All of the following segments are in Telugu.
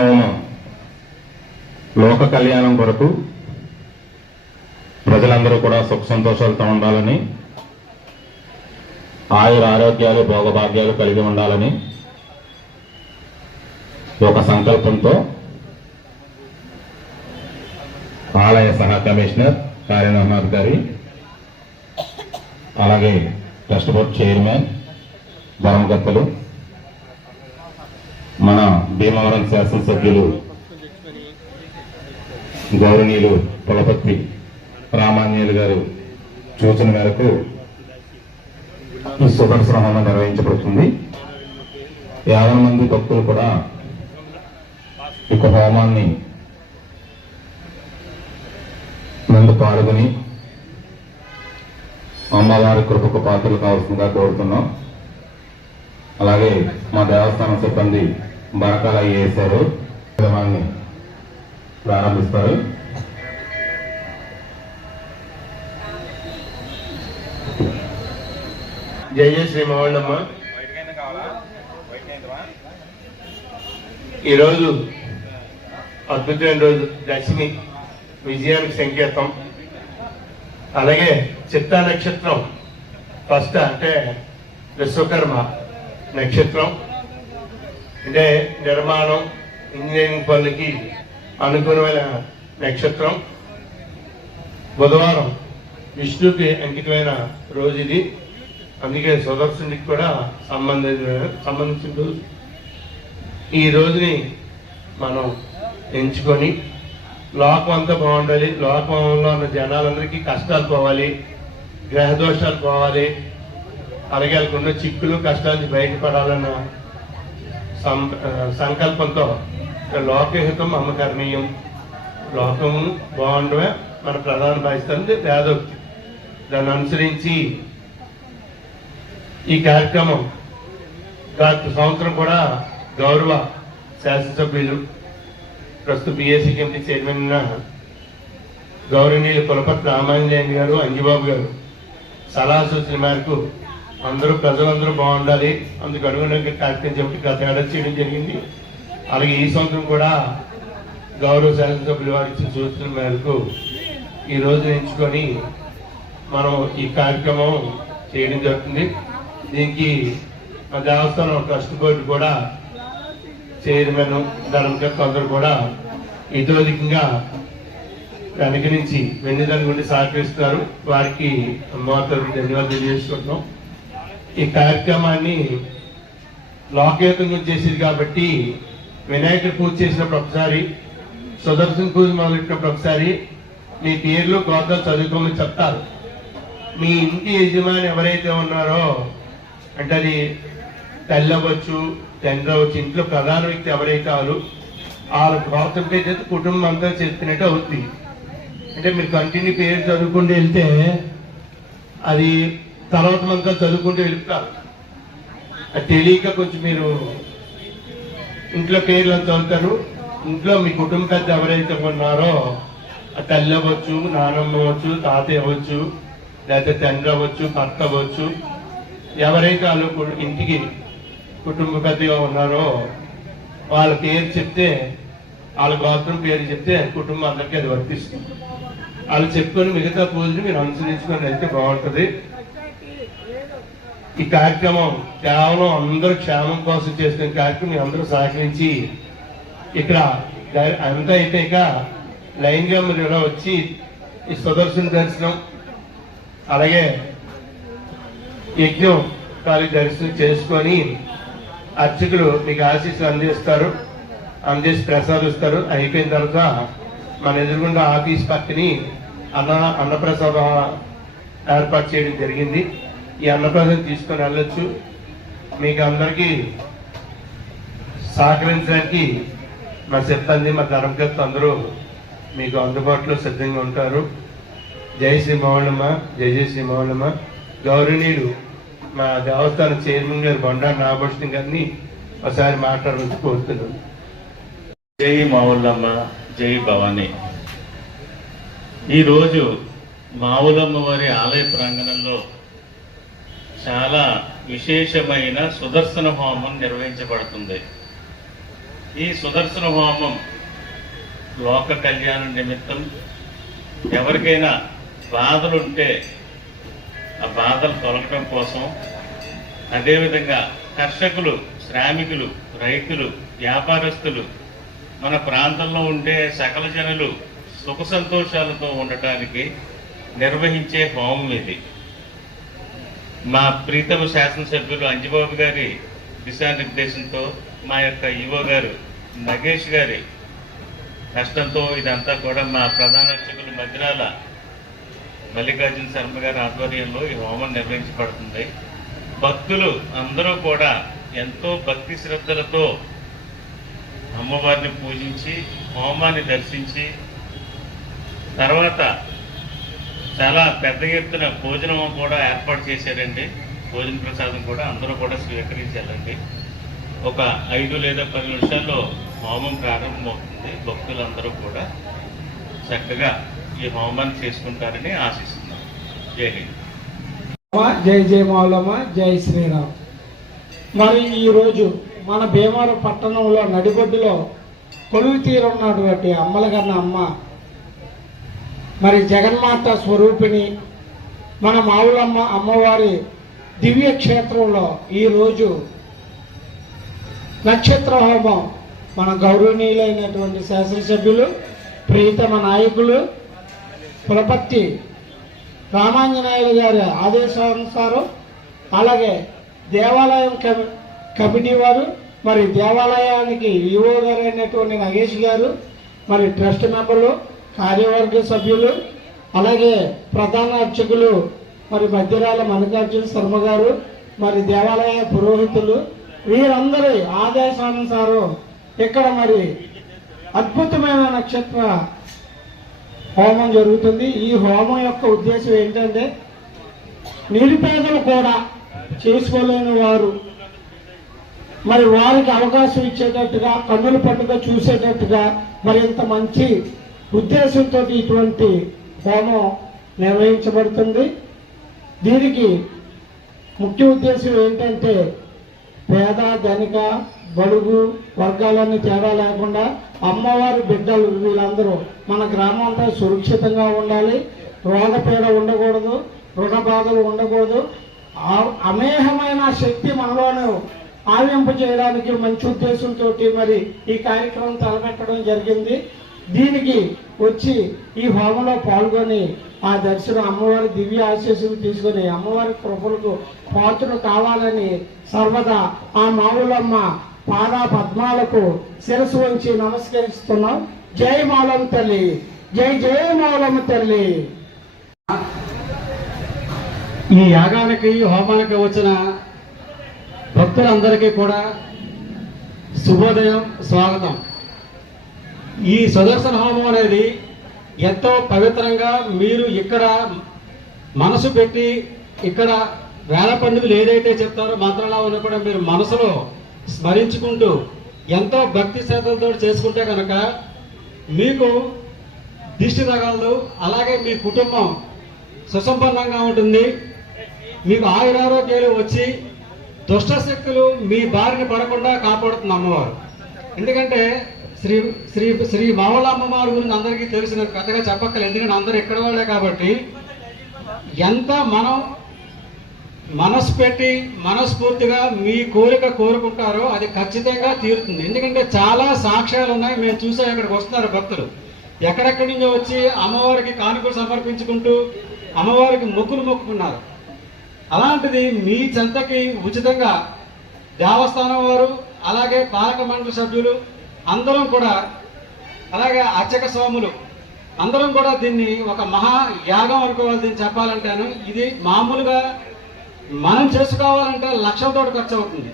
హోమం లోక కళ్యాణం కొరకు ప్రజలందరూ కూడా సుఖ సంతోషాలతో ఉండాలని, ఆయుర ఆరోగ్యాలు భోగభాగ్యాలు కలిగి ఉండాలని ఒక సంకల్పంతో ఆలయ సహా కమిషనర్ కార్యనిర్వహణాధికారి అలాగే ట్రస్ట్ బోర్డ్ చైర్మన్ ధర్మకర్తలు, మన భీమవరం శాసనసభ్యులు గౌరవనీయులు పులపర్తి రామాంజనేయులు గారు సూచన మేరకు ఈ సుదర్శన హోమం నిర్వహించబడుతుంది. 50 మంది భక్తులు కూడా ఈ హోమాన్ని ముందు పాల్గొని అమ్మవారి కృపకు పాత్రలు కావాల్సిందిగా కోరుతున్నాం. అలాగే మా దేవస్థానం సిబ్బంది బరకాలు అవి వేశారు, కార్యక్రమాన్ని ప్రారంభిస్తారు. జై జై శ్రీ మహోళ్ళమ్మ. ఈరోజు అద్భుతమైన రోజు, దశమి విజయానికి సంకేతం. అలాగే చిత్తా నక్షత్రం ఫస్ట్ అంటే విశ్వకర్మ నక్షత్రం, అంటే నిర్మాణం ఇంజనీరింగ్ పనులకి అనుకూలమైన నక్షత్రం. బుధవారం విష్ణుకి అంకితమైన రోజు ఇది, అందుకే సుదర్శనుడికి కూడా సంబంధించిన రోజు. ఈ రోజుని మనం ఎంచుకొని లోకం అంతా బాగుండాలి, లోకంలో ఉన్న జనాలందరికీ కష్టాలు పోవాలి, గ్రహదోషాలు పోవాలి, అలాగే వాళ్ళకున్న చిక్కులు కష్టాల నుంచి బయటపడాలన్న సంకల్పంతో లోకహితం అమ్మకరణీయం, లోకం బాగుండమే మన ప్రధాన బాధ్యత వేదోక్తి. దాన్ని అనుసరించి ఈ కార్యక్రమం గత సంవత్సరం కూడా గౌరవ శాసనసభ్యులు ప్రస్తుత బిఎస్సీ కమిటీ చైర్మన్ గౌరవనీయులు పులపర్తి రామాంజనేయులు గారు, అంజిబాబు గారు సలహా సూచన మేరకు ప్రజలందరూ బాగుండాలి, అందుకు అనుగుణంగా కార్యక్రమం చెప్పి గత ఏడాది చేయడం జరిగింది. అలాగే ఈ సంవత్సరం కూడా గౌరవ శాసనసభ్యులు వారు ఇచ్చిన సూచనల మేరకు ఈ రోజు ఎంచుకొని మనం ఈ కార్యక్రమం చేయడం జరుగుతుంది. దీనికి మా దేవస్థానం ట్రస్ట్ బోర్డు కూడా చైర్మన్ ధర్మకర్త అందరూ కూడా ఇతోధికంగా వెనక నుంచి వెన్నుదల నుండి సహకరిస్తున్నారు. వారికి అమ్మవారికి ధన్యవాదాలు తెలియజేసుకుంటున్నాం. ఈ కార్యక్రమాన్ని లోకయుతంగా చేసేది కాబట్టి వినాయకుడి పూజ చేసినప్పుడు ఒకసారి, సుదర్శన పూజ మొదలెట్టినప్పుడు ఒకసారి మీ పేర్లు గోత్రాలు చదువుకోమని చెప్తారు. మీ ఇంటి యజమాని ఎవరైతే ఉన్నారో, అంటే అది తల్లి అవ్వచ్చు, తండ్రి అవ్వచ్చు, ఇంట్లో ప్రధాన వ్యక్తి ఎవరైతే వాళ్ళ గోత్రం పేరు కుటుంబం అంతా చెప్పినట్టు అవుతుంది. అంటే మీరు కంటిన్యూ పేరు చదువుకుంటూ వెళ్తే అది తర్వాత అంతా చదువుకుంటూ వెళ్తారు. అది తెలియక కొంచెం మీరు ఇంట్లో పేర్లు అంతా చదువుతారు. ఇంట్లో మీ కుటుంబ పెద్ద ఎవరైతే ఉన్నారో, ఆ తల్లి అవ్వచ్చు, నానమ్మ అవ్వచ్చు, తాతయ్య అవ్వచ్చు, లేకపోతే తండ్రి అవ్వచ్చు, భర్త అవ్వచ్చు, ఎవరైతే వాళ్ళు ఇంటికి కుటుంబ పెద్దగా ఉన్నారో వాళ్ళ పేరు చెప్తే, వాళ్ళ గోత్రం పేరు చెప్తే కుటుంబం అందరికీ అది వర్తిస్తుంది. వాళ్ళు చెప్పుకొని మిగతా పూజలు మీరు అనుసరించుకొని వెళ్తే బాగుంటుంది. ఈ కార్యక్రమం కేవలం అందరూ క్షేమం కోసం చేస్తున్న కార్యక్రమం. మీరు అందరూ సహకరించి ఇక్కడ అంతా అయిపోయాక లైన్ గా మీరు ఇలా వచ్చి ఈ సుదర్శన దర్శనం అలాగే యజ్ఞం కాలి దర్శనం చేసుకొని అర్చకులు మీకు ఆశీస్సులు అందించి ప్రసాదిస్తారు. అయిపోయిన తర్వాత మన ఎదురుగుండా ఆఫీస్ పక్కని అన్నప్రసాదం ఏర్పాటు చేయడం జరిగింది. ఈ అన్నప్రసాదం తీసుకొని వెళ్ళొచ్చు. మీకు అందరికీ సహకరించడానికి మా సిబ్బంది, మా ధర్మకర్త అందరూ మీకు అందుబాటులో సిద్ధంగా ఉంటారు. జై శ్రీ మహోళ్ళమ్మ, జై జై శ్రీ మహోళ్ళమ్మ. గౌరవనీయులు మా దేవస్థాన చైర్మన్ గారు బండారు నాగభూషణం గారిని ఒకసారి మాట్లాడాలని కోరుతున్నాను. జై మావులమ్మ, జై భవానీ. ఈరోజు మావులమ్మ వారి ఆలయ ప్రాంగణంలో చాలా విశేషమైన సుదర్శన హోమం నిర్వహించబడుతుంది. ఈ సుదర్శన హోమం లోక కళ్యాణం నిమిత్తం ఎవరికైనా బాధలుంటే ఆ బాధలు తొలగడం కోసం, అదేవిధంగా కర్షకులు, శ్రామికులు, రైతులు, వ్యాపారస్తులు, మన ప్రాంతంలో ఉండే సకల జనులు సుఖ సంతోషాలతో ఉండటానికి నిర్వహించే హోమం ఇది. మా ప్రీతమ శాసనసభ్యులు అంజిబాబు గారి దిశానిర్దేశంతో, మా యొక్క ఈవో గారు నగేష్ గారి కష్టంతో ఇదంతా కూడా మా ప్రధాన అర్చకులు మధ్యరాల మల్లికార్జున శర్మ గారి ఆధ్వర్యంలో ఈ హోమం నిర్వహించబడుతుంది. భక్తులు అందరూ కూడా ఎంతో భక్తి శ్రద్ధలతో అమ్మవారిని పూజించి హోమాన్ని దర్శించి తర్వాత చాలా పెద్ద ఎత్తున భోజనం కూడా ఏర్పాటు చేశారండి. భోజన ప్రసాదం కూడా అందరూ కూడా స్వీకరించాలండి. ఒక 5 లేదా 10 నిమిషాల్లో హోమం ప్రారంభమవుతుంది. భక్తులందరూ కూడా చక్కగా ఈ హోమాన్ని చేసుకుంటారని ఆశిస్తున్నాం. జై హింద్. జై జై మౌలమ్మ, జై శ్రీరామ్. మరి ఈరోజు మన భీమవరం పట్టణంలో నడిబొడ్డులో కొలువు తీరున్నటువంటి అమ్మలగన్న అమ్మ, మరి జగన్మాత స్వరూపిణి మన మావులమ్మ అమ్మవారి దివ్య క్షేత్రంలో ఈరోజు నక్షత్ర హోమం మన గౌరవనీయులైనటువంటి శాసనసభ్యులు, ప్రియతమ నాయకులు పులపర్తి రామాంజనేయులు గారి ఆదేశానుసారం, అలాగే దేవాలయం కమిటీ వారు, మరి దేవాలయానికి ఈవో గారు అయినటువంటి నగేష్ గారు, మరి ట్రస్ట్ మెంబర్లు, కార్యవర్గ సభ్యులు, అలాగే ప్రధాన అర్చకులు మరి మధ్యరాల మల్లికార్జున శర్మ గారు, మరి దేవాలయ పురోహితులు, వీరందరి ఆదేశానుసారం ఇక్కడ మరి అద్భుతమైన నక్షత్ర హోమం జరుగుతుంది. ఈ హోమం యొక్క ఉద్దేశం ఏంటంటే, నిరుపేదలు కూడా చేసుకోలేని వారు మరి వారికి అవకాశం ఇచ్చేటట్టుగా, కన్నుల పండుగ చూసేటట్టుగా మరి ఇంత మంచి ఉద్దేశంతో ఇటువంటి హోమం నిర్వహించబడుతుంది. దీనికి ముఖ్య ఉద్దేశం ఏంటంటే, పేద ధనిక బడుగు వర్గాలన్నీ తేడా లేకుండా అమ్మవారి బిడ్డలు వీళ్ళందరూ మన గ్రామం అంతా సురక్షితంగా ఉండాలి, రోగపీడ ఉండకూడదు, రుణ బాధలు ఉండకూడదు, అమేహమైన శక్తి మనలోనూ ఆవింప చేయడానికి మంచి ఉద్దేశంతో మరి ఈ కార్యక్రమం తలపెట్టడం జరిగింది. దీనికి వచ్చి ఈ హోమంలో పాల్గొని ఆ దర్శనం అమ్మవారి దివ్య ఆశీస్సులు తీసుకొని అమ్మవారి కృపలకు పాత్రలు కావాలని సర్వదా ఆ మావులమ్మ పాద పద్మాలకు శిరస్సు వంచి నమస్కరిస్తున్నాం. జై మావులమ్మ తల్లి, జై జై మావులమ్మ తల్లి. ఈ యాగానికి హోమానికి వచ్చిన భక్తులందరికీ కూడా శుభోదయం, స్వాగతం. ఈ సుదర్శన హోమం అనేది ఎంతో పవిత్రంగా మీరు ఇక్కడ మనసు పెట్టి ఇక్కడ వేల పండితులు ఏదైతే చెప్తారో మంత్రంలో ఉన్న కూడా మీరు మనసులో స్మరించుకుంటూ ఎంతో భక్తి శ్రద్ధలతో చేసుకుంటే కనుక మీకు దిష్టి తగలదు, అలాగే మీ కుటుంబం సుసంపన్నంగా ఉంటుంది. మీకు ఆయురారోగ్యాలు వచ్చి దుష్ట శక్తులు మీ బారిన పడకుండా కాపాడుతుంది అమ్మవారు. ఎందుకంటే శ్రీ శ్రీ శ్రీ మావుల అమ్మవారి గురించి అందరికీ తెలిసిన కథగా చెప్పక్కర్లేదు, ఎందుకంటే అందరూ ఎక్కడ వాళ్ళే కాబట్టి ఎంత మనం మనసు పెట్టి మనస్ఫూర్తిగా మీ కోరిక కోరుకుంటారో అది ఖచ్చితంగా తీరుతుంది. ఎందుకంటే చాలా సాక్ష్యాలు ఉన్నాయి, మేము చూసాం. ఇక్కడికి వస్తున్నారు భక్తులు, ఎక్కడెక్కడి నుంచో వచ్చి అమ్మవారికి కానుకలు సమర్పించుకుంటూ అమ్మవారికి మొక్కులు మొక్కుకున్నారు. అలాంటిది మీ చెంతకి ఉచితంగా దేవస్థానం వారు, అలాగే పాలక మండలి సభ్యులు అందరం కూడా, అలాగే అర్చక స్వాములు అందరం కూడా దీన్ని ఒక మహా యాగం అనుకోవాలి. దీన్ని చెప్పాలంటేను ఇది మామూలుగా మనం చేసుకోవాలంటే లక్షలతో ఖర్చు అవుతుంది.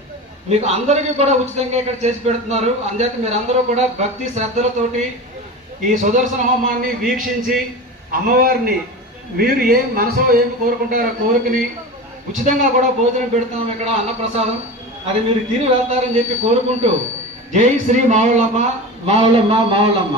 మీకు అందరికీ కూడా ఉచితంగా ఇక్కడ చేసి పెడుతున్నారు. అందుచేత మీరందరూ కూడా భక్తి శ్రద్ధలతోటి ఈ సుదర్శన హోమాన్ని వీక్షించి అమ్మవారిని మీరు మనసులో ఏమి కోరుకుంటారో కోరుకుని ఉచితంగా కూడా భోజనం పెడుతున్నాం ఇక్కడ అన్నప్రసాదం, అది మీరు తిని వెళ్తారని చెప్పి కోరుకుంటూ జై శ్రీ మావులమ్మ, మావులమ్మ, మావులమ్మ.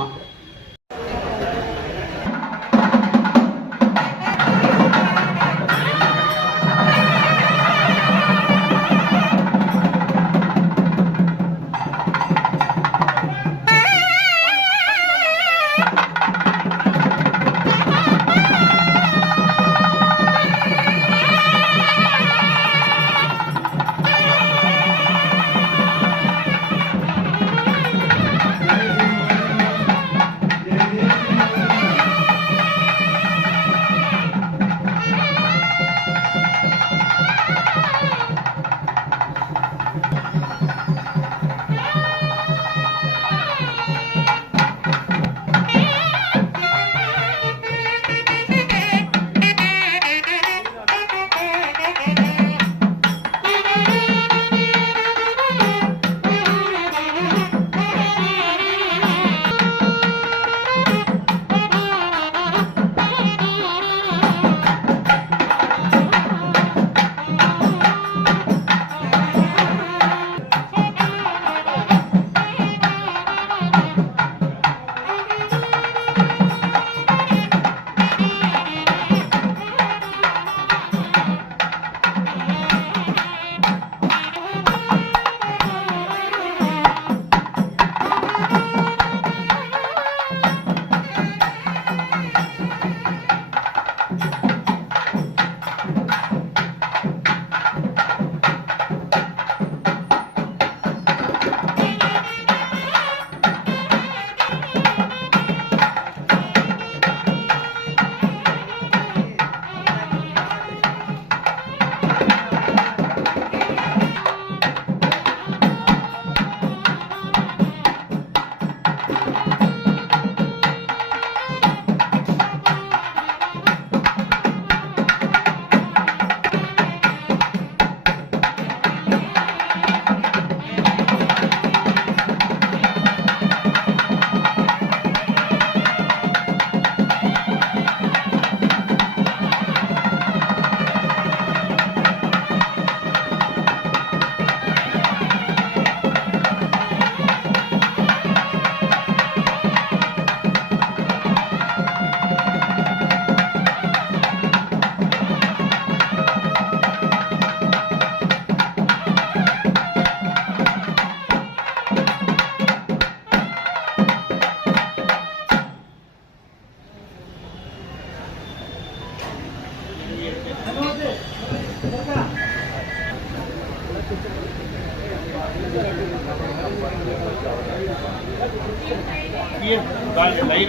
లైన్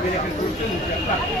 మీరు ఇక్కడ కూర్చొని చెప్పాలి.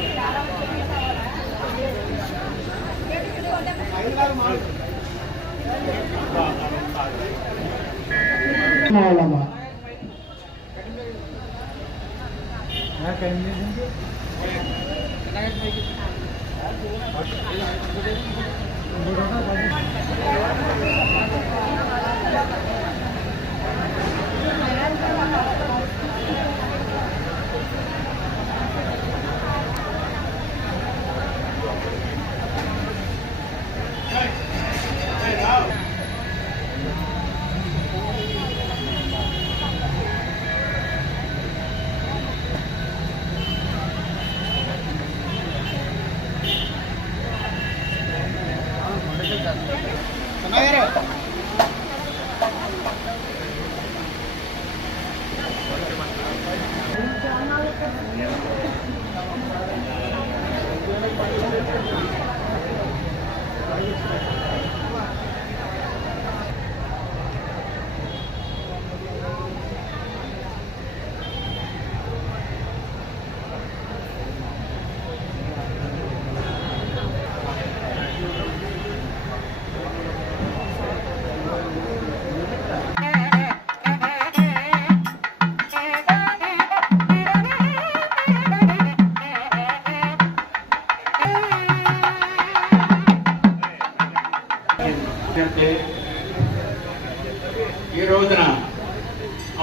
ఈ రోజున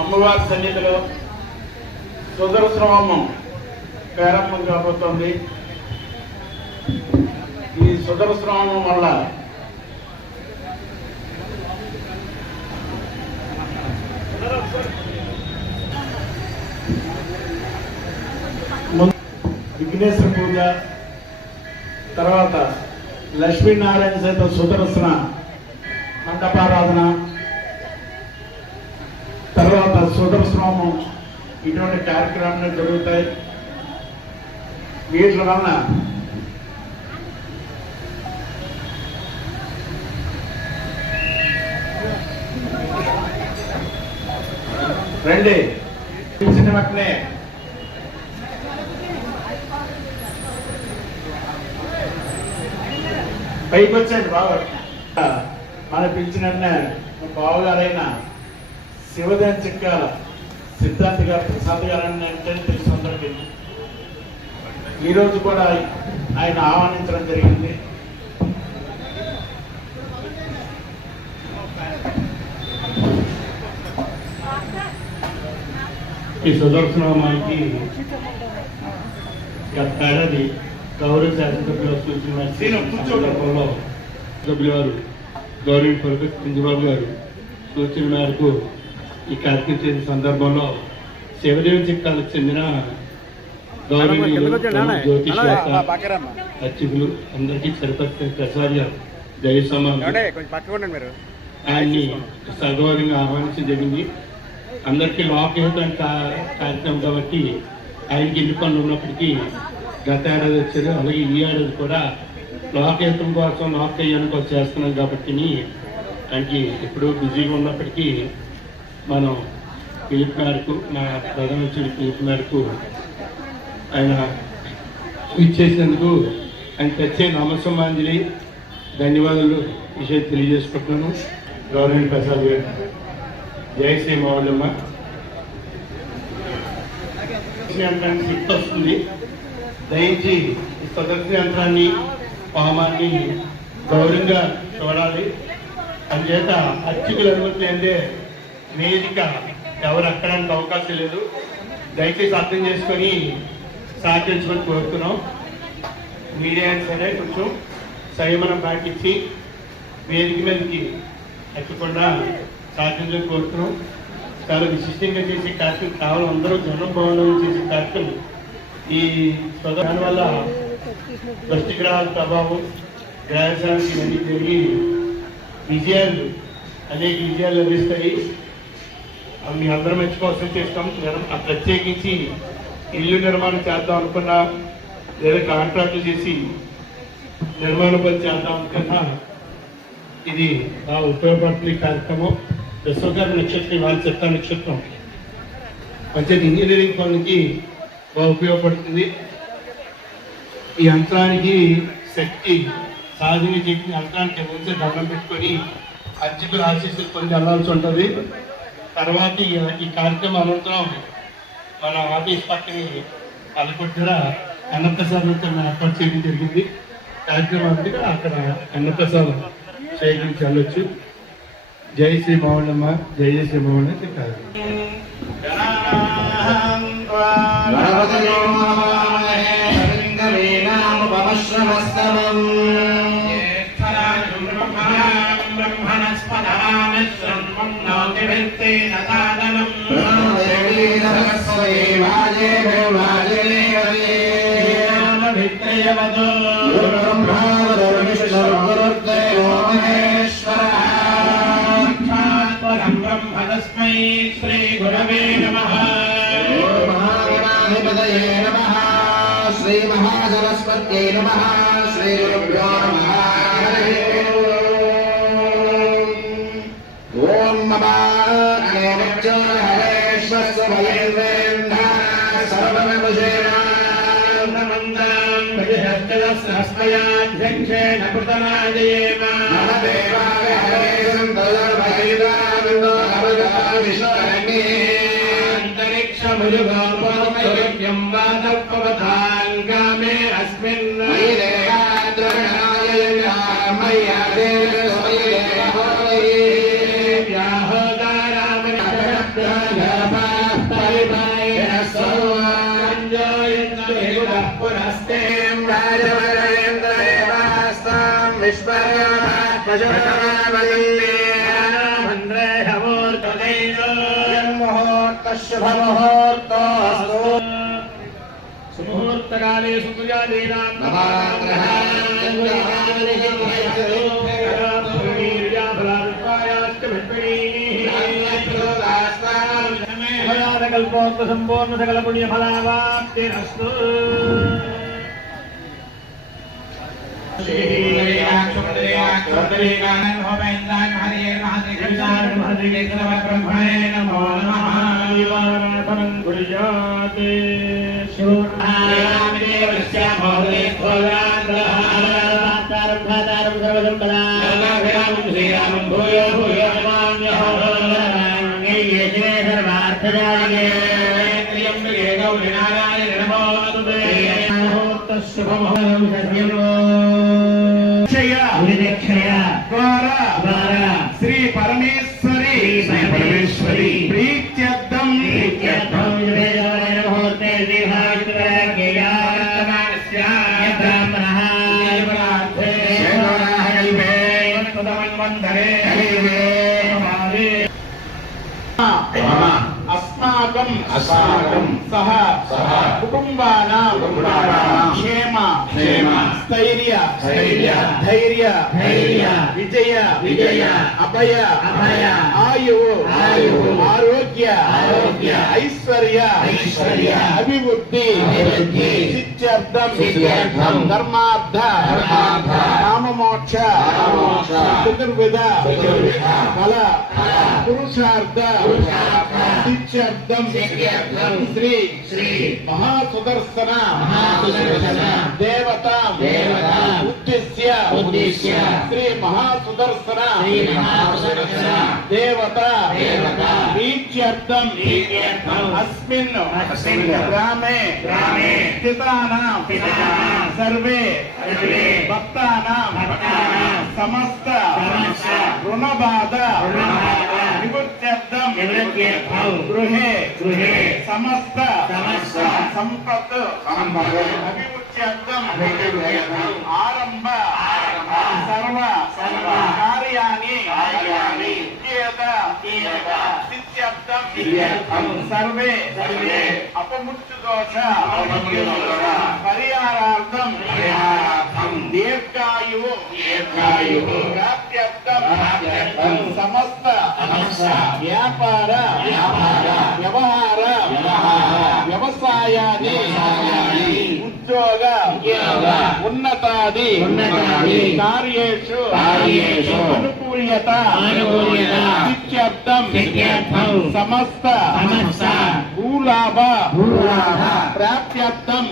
అమ్మవారి సన్నిధిలో సుదర్శన హోమం ప్రారంభం కాబోతోంది. ఈ సుదర్శన హోమం వల్ల విఘ్నేశ్వర పూజ, తర్వాత లక్ష్మీనారాయణ సహిత సుదర్శన మండపారాధన, తర్వాత సుదర్శనము, ఇటువంటి కార్యక్రమాలు జరుగుతాయి. వీటి వలన రండి పిలిచిన వెంటనే పైకి వచ్చాడు బాగా. మన పిలిచిన బావగారైన శివదేన్ చిక్కాల సిద్ధార్థ గారు, ప్రసాద్ గారు అని అంటే తెలుసు అందరికీ. ఈరోజు కూడా ఆయన ఆహ్వానించడం జరిగింది. ఈ సుదర్శనమానికి ఏడాది గౌరవ శాసనసభ్యులు సూచన సందర్భంలో సభ్యులు వారు గౌరవ ప్రొఫెసర్ చంద్రబాబు గారు సూచన మేరకు ఈ కార్యక్రమం చేసిన సందర్భంలో శివదేవి చిక్కాలకు చెందిన గౌరవనీయులు జ్యోతిష్ అర్చకులు అందరికీ సరిపడి ప్రసాద్ గారు దయసమాన్ని ఆయన్ని సగౌరవంగా ఆహ్వానించడం జరిగింది. అందరికీ లోకహితం కార్యక్రమం కాబట్టి ఆయనకి ఎన్ని పనులు ఉన్నప్పటికీ గత ఏడాది వచ్చారు. అలాగే ఈ ఏడాది కూడా లోకహితం కోసం లోకయ్యాని కోసం చేస్తున్నాం కాబట్టి ఆయనకి ఎప్పుడూ బిజీగా ఉన్నప్పటికీ మనం పిలుపు మేరకు, మా ప్రధానమంత్రి పిలుపు మేరకు ఆయన ఇచ్చేసినందుకు ఆయన ప్రత్యేక నమస్సమాంజలి ధన్యవాదాలు విషయం తెలియజేసుకుంటున్నాను. గౌరవనీయ ప్రసాద్ గారు జై శ్రీ మావళ్ళమ్మ. శక్తి వస్తుంది, దయించి ఈ సుదర్శన యంత్రాన్ని, హోమాన్ని గౌరవంగా చూడాలి. అందుచేత అర్చకులు అనుమతి లేదే వేదిక ఎవరు ఎక్కడానికి అవకాశం లేదు. దయచేసి అర్థం చేసుకొని సహకరించమని కోరుతున్నాం. మీడియా సరే కొంచెం సంయమనం పాటించి వేదిక మీదకి ఎక్కకుండా సహకరించమని కోరుతున్నాం. చాలా విశిష్టంగా చేసే కార్యక్రమం కావాలి. అందరూ జనం భవనం చేసే కార్యక్రమం ఈ దాని వల్ల దృష్టిగ్రహాల ప్రభావం, గ్రహశాంతి ఇవన్నీ జరిగి విజయాలు, అనేక విజయాలు లభిస్తాయి. మీ అందరం మెచ్చుకోవాల్సి చేస్తాం. ప్రత్యేకించి ఇల్లు నిర్మాణం చేద్దాం అనుకున్నా, లేదా కాంట్రాక్టులు చేసి నిర్మాణ పని చేద్దాం అనుకున్నా ఇది బాగా ఉపయోగపడుతుంది. కార్యక్రమం విశ్వకర్మ నక్షత్రం, వాళ్ళ చిత్త నక్షత్రం మంచి ఇంజనీరింగ్ పనులకి బాగా ఉపయోగపడుతుంది. ఈ యంత్రానికి శక్తి సాధన చెప్పి యంత్రానికి ముంచే దండం పెట్టుకొని అర్చకుల ఆశీస్సులు పొంది వెళ్ళాల్సి ఉంటుంది. తర్వాత ఈ కార్యక్రమం అనంతరం మన ఆఫీస్ పక్కని అలకొట్టున అన్నప్రసాదం మేము ఏర్పాటు చేయడం జరిగింది. కార్యక్రమం అందుకే అక్కడ అన్నప్రసాదం సేకరించి వెళ్ళొచ్చు. జై శ్రీ మౌళమ్మ, జై జై శ్రీ మౌళ చెప్పారు. బ్రహ్మణస్మై శ్రీ గురవే నమః. మహాగణాధిపతయే నమః. శ్రీ మహాసరస్వత్యై నమః. శ్రీ గురుభ్యో నమః. ఓం నమః అంతరిక్షములుగామే అస్మిన్ సుముహూర్తకాలే కల్పోక్త సంపూర్ణ సకల పుణ్య ఫలావాప్తిరస్తు. బ్రహ్మణే నమో నమః. శ్రీ పరమేశ్వరి ప్రీత్యర్థం అస్మాకం సహ కుటుంబానాం క్షేమ స్థైర్య ధైర్య విజయ అభయ ఆయువు ఆరోగ్య ఐశ్వర్య అభివృద్ధి సిద్ధ్యర్థం ధర్మార్థ కామమోక్ష చతుర్విధ ఫల పురుషార్థ సిద్ధ్యర్థం శ్రీ మహాసుదర్శన దేవత ఉద్దేశ్య శ్రీ మహాసుదర్శన దేవత ప్రీత్యర్థం అస్మిన్ గ్రామే స్థితానాం సర్వే భక్తానాం సమస్త రుణబాధ నివృత్త్యర్థం గృహే సమస్త సంపత్ అభివృత్త్యర్థం ఆరంభ సర్వ కార్యాణి సిద్ధ్యర్థం సర్వే అపమృత్యుదోష పరిహారార్థం దీర్ఘాయువు ప్రాప్త్యర్థం సమస్త వ్యాపార వ్యవహార వ్యవసాయాది ఉద్యోగ ఉన్నతాది కార్యేషు అనుకూల్యత సిద్ధ్యర్థం సమస్త భూ భూలాభ ప్రాప్త్యర్థం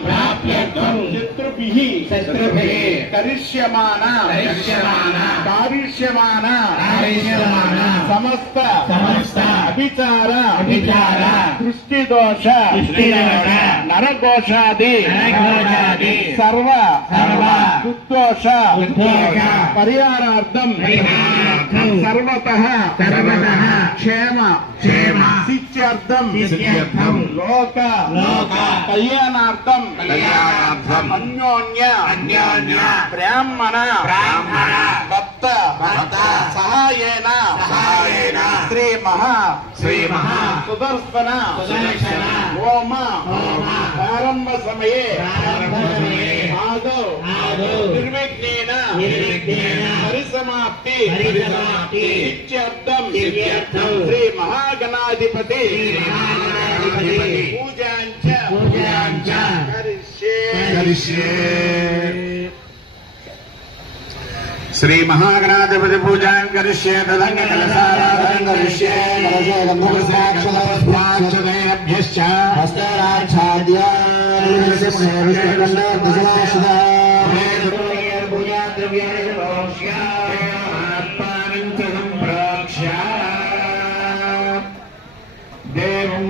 శత్రుభిః కరిష్యమాణ కారిష్యమాణ సమస్త అభిచార దృష్టిదోష నరఘోషాది సర్వ దుర్దోష పరిహారార్థం సర్వతః క్షేమ సిద్ధ్యర్థం లోక కళ్యాణార్థం అన్యోన్య బ్రాహ్మణ భక్త సహాయేన శ్రీ మహా సుదర్శన హోమ ప్రారంభ సమయే ఆదౌ నిర్విఘ్నేన పరిసమాప్తి సిద్ధ్యర్థం శ్రీ మహాగణాధిపతి పూజాంచ శ్రీ మహాగణాధిపతి పూజాం కరిష్యే తదంగ కలశారాధనం కరిష్యే కలశే గంధపుష్పాక్షతైరభ్యశ్చ దేవం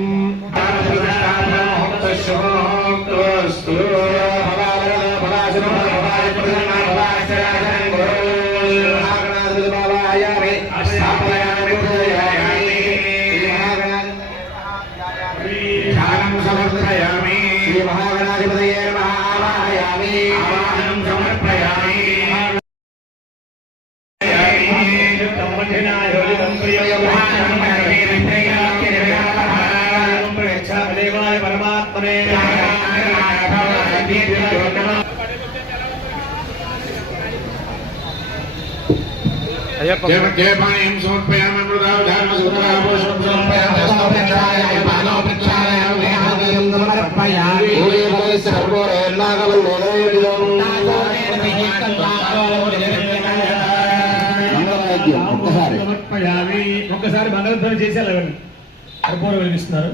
సమర్పయామి శ్రీ మహాగణాధిపతయే నమః ఆవాహయామి ఆవాహనం సమర్పయామి పరమాత్మనే జయపాణీయం సమర్పయామి మృదా ధర్మసూత్రాభూషణం సమర్పయామి ఒక్కసారి మంగళధ్వని చేసేలా కర్పూరం వెలిగిస్తున్నారు.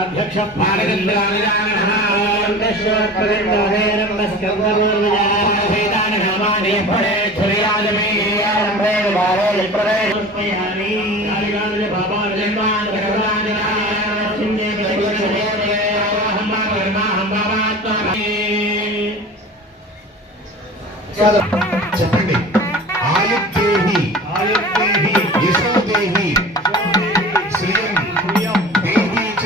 అధ్యక్ష చెప్పండి. ఆయుర్దేహి యశోదేహి శ్రియం దేహి చ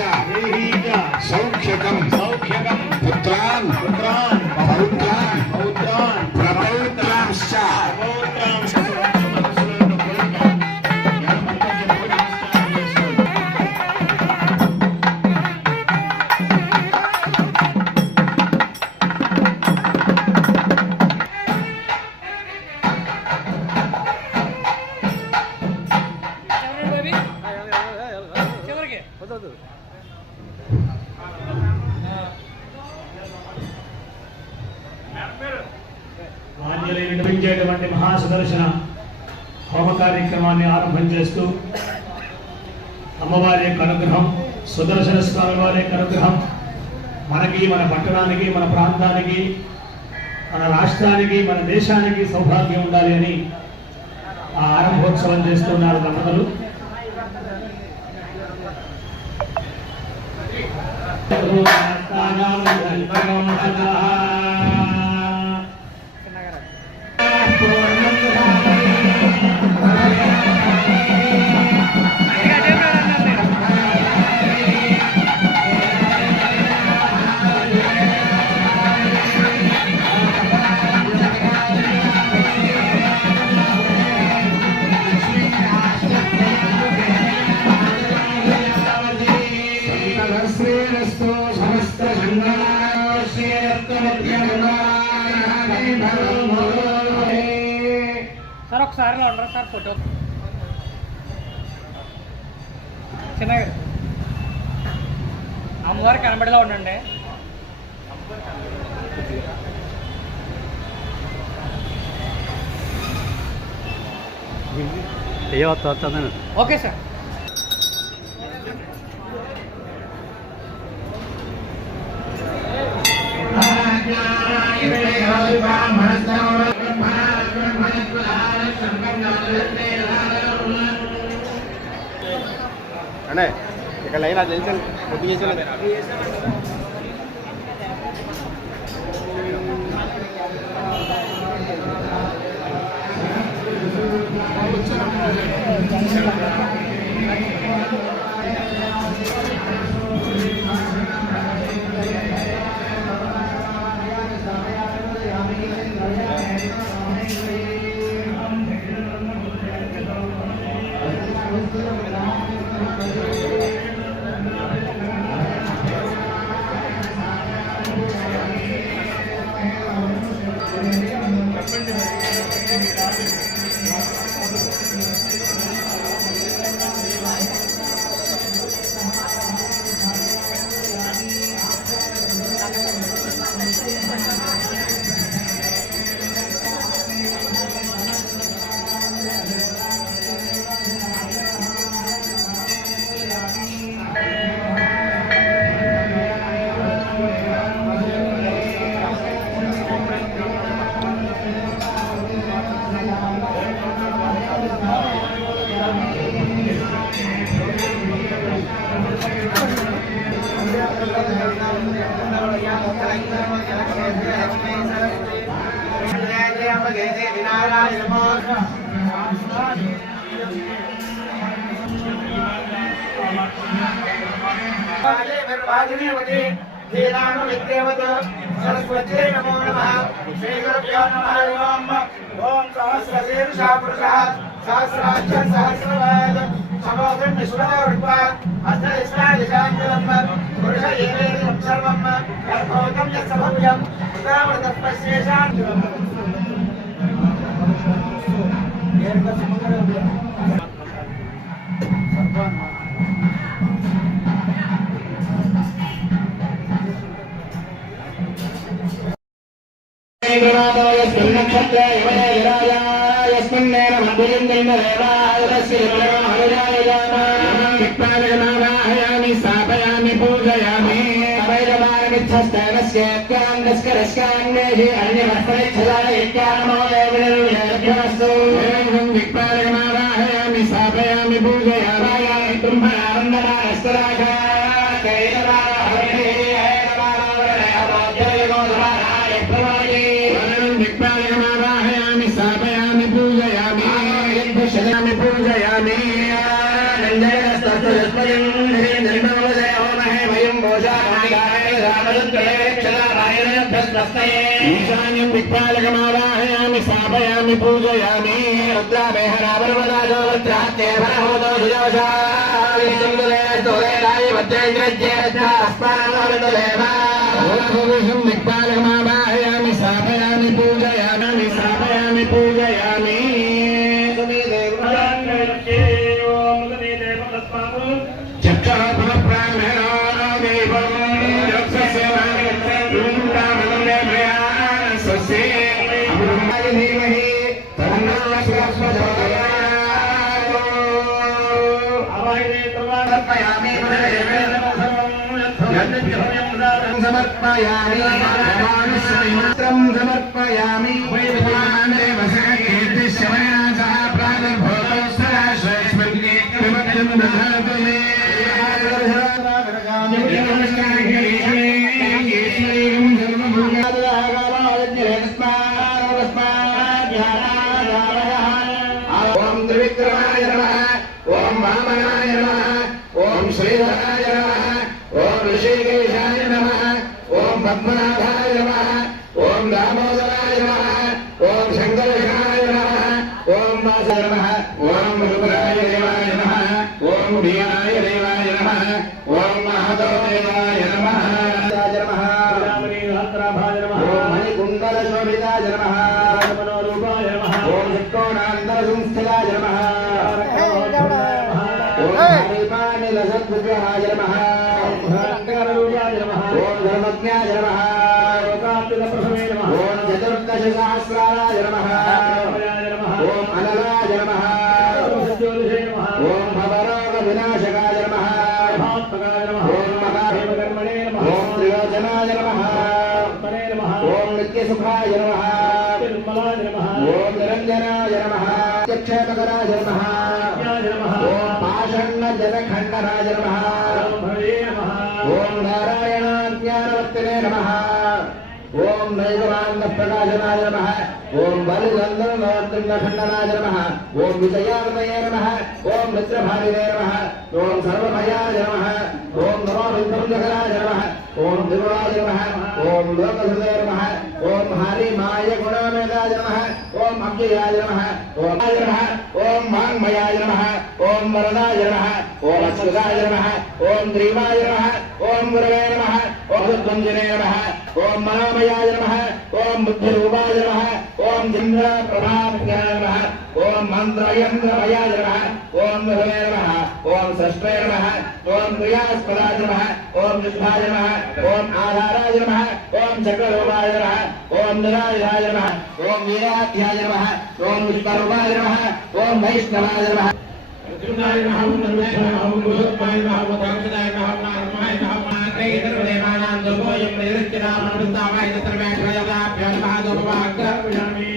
సౌఖ్యకం పుత్రాన్ పౌత్రాన్ ప్రపౌత్రాంశ్చ నిర్వహించేటువంటి మహాసుదర్శన హోమ కార్యక్రమాన్ని ఆరంభం చేస్తూ అమ్మవారి యొక్క అనుగ్రహం, సుదర్శన స్వామి వారి యొక్క అనుగ్రహం మనకి, మన పట్టణానికి, మన ప్రాంతానికి, మన రాష్ట్రానికి, మన దేశానికి సౌభాగ్యం ఉండాలి అని ఆ ఆరంభోత్సవం చేస్తున్నారు దంపతులు. సమస్త ఒకసారి ఉండరా సార్ ఫోటో చిన్నగా అమ్మవారు కనబడేలా ఉండండి. Okay sir. అంటే ఇక్కడ లైన్ అది తెలిసి కొద్ది చేసేలేదు. सरस्वती नमो नमः श्री गुरुभ्यो नमः ओम सहस्रशीर्षा पुरुषः सहस्राक्ष सहस्रपाद समोदं विश्वरूपा अष्टदिशादिशान्तरं पुरुष एवेदं सर्वं कर्मोदं यस्सभव्यं उदावृतस्पश्येषां स्थापयामि पूजयामि स्थापयामि पूजयामि पूजयामि ईशान्यं दिक्पालकमावाहयामि स्थापयामि पूजयामि दिक्पालकमावाहयामि स्थापयामि पूजयामि स्थापयामि पूजयामि समर्पयामि समर्पयामि ओम त्रिविक्रमाय नमः ओम वामनाय नमः ओम श्रीधराय नमः ओम ऋषिकेशाय नमः ओम पद्मनाभाय नमः ओम दामोदराय नमः ओम शंकरशाय नमः ओम वासुदेवाय नमः ओम रुद्राय देवाय नमः ओम भीमाय देवाय नमः ओम महादेवाय नमः ओम मणिकुंडल शोभिताय नमः ओम त्रिकोणांतर सर्वज्ञाय नमः ओम चतुर्दश सहस्राय नमः ओम अनलाय नमः ओम भवरोग विनाशकाय नमः ओम महादेवकर्मणे नमः ओम त्रिलोचनाय नमः ओम नित्यसुखाय नमः ओम निरंजनाय नमः क्षेमकराय नमः ओम पाषण्ड जलखण्डराय नमः ओम नारायणाज्ञानवर्तिने नमः ओम नैगमानंद प्रकाशनाय नमः ओम बलिगंधर्वखण्डनाय नमः ओम विजयावतये नमः ओम मित्रभारिणे नमः ओम सर्वभयाय नमः ओम नमो विंध्याचलाय नमः ओम दिवाय नमः ओम लोकहृदये नमः ओम हरि माय गुणमेदाय नमः ओम अव्ययाय नमः ओम आय नमः ओम वाङ्मयाय नमः ओम वरदाय नमः ओम अच्युताय नमः ओम द्रीवाय नमः ओम गुरवे नमः ओम द्वंजने नमः ओम मनोमयाय नमः ओम बुद्धिरूपाय नमः ओम जिन्द्र प्रभावज्ञाय नमः ओम मंत्रयंत्रमयाय नमः ओम मृहे नमः ओम षष्ठे नमः ओम क्रियास्पदाय नमः ओम युद्धाय नमः ओम आधाराय नमः ओम चक्ररूपाय नमः ओम निरायाय नमः ओम वीराध्याय नमः ओम विश्वरूपाय नमः ओम वैष्णवाय नमः ऋतुनाय नमः ओम नमः ओम गुरुपाय नमः ओम दाक्षदाय नमः ओम नारायणाय नमः ओम देवानां दोषोयं निरृत्यनां वृन्दावाय सर्वेभ्यो नमः दोपवाक्यामि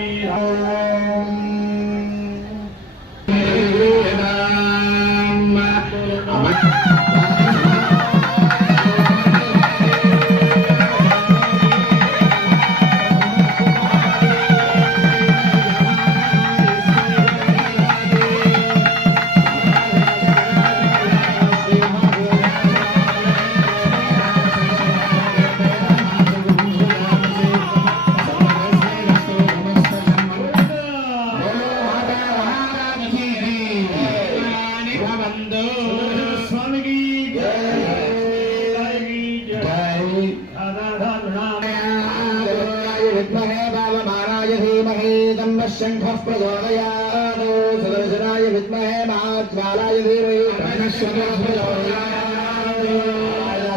शंखः प्रचोदयात् सुदर्शनाय विद्महे महाज्वालाय धीमहि तन्नः प्रचोदयात्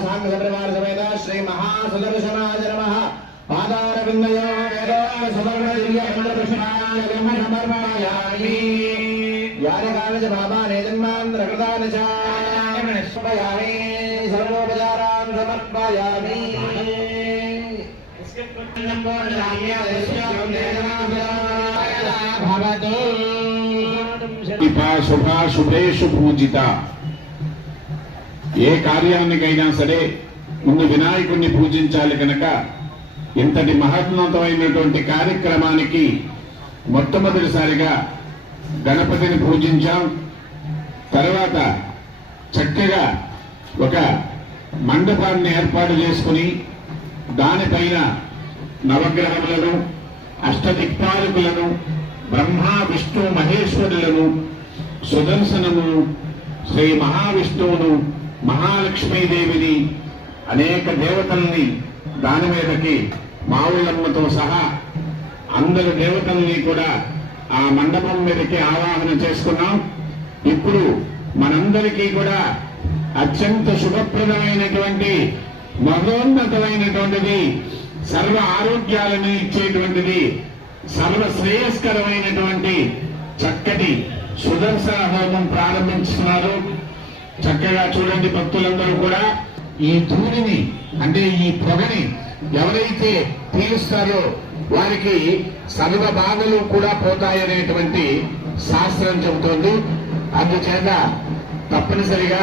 सांगपरिवार समेत श्री महासुदर्शनाय नमः पादारविन्दयो सुवर्णदिव्यमण्डलकृष्णाय नमः समर्पयामि यानि कानि च पापानि जन्मान्तरकृतानि च समर्पयामि सर्वोपचारान् समर्पयामि శుభ శుభేషు పూజిత. ఏ కార్యానికైనా సరే ముందు వినాయకుడిని పూజించాలి కనుక ఇంతటి మహోన్నతమైనటువంటి కార్యక్రమానికి మొట్టమొదటిసారిగా గణపతిని పూజించాం. తర్వాత చక్కగా ఒక మండపాన్ని ఏర్పాటు చేసుకుని దానిపైన నవగ్రహములను అష్టదిక్పాలకులను బ్రహ్మ విష్ణు మహేశ్వరులను సుదర్శనమును శ్రీ మహావిష్ణువును మహాలక్ష్మీదేవిని అనేక దేవతల్ని దాని మీదకి మావులమ్మతో సహా అందరు దేవతల్ని కూడా ఆ మండపం మీదకి ఆవాహన చేసుకున్నాం. ఇప్పుడు మనందరికీ కూడా అత్యంత శుభప్రదమైనటువంటి మహోన్నతమైనటువంటిది సర్వ ఆరోగ్యాలను ఇచ్చేటువంటిది సర్వ శ్రేయస్కరమైనటువంటి చక్కటి సుదర్శన హోమం ప్రారంభించుతున్నారు. చక్కగా చూడండి, భక్తులందరూ కూడా ఈ ధూళిని అంటే ఈ పొగని ఎవరైతే పీలుస్తారో వారికి సర్వ బాధలు కూడా పోతాయనేటువంటి శాస్త్రం చెబుతోంది. అందుచేత తప్పనిసరిగా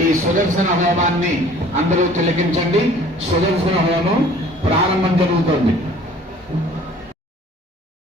ఈ సుదర్శన హోమాన్ని అందరూ తిలకించండి. సుదర్శన హోమం ప్రారంభం జరుగుతోంది.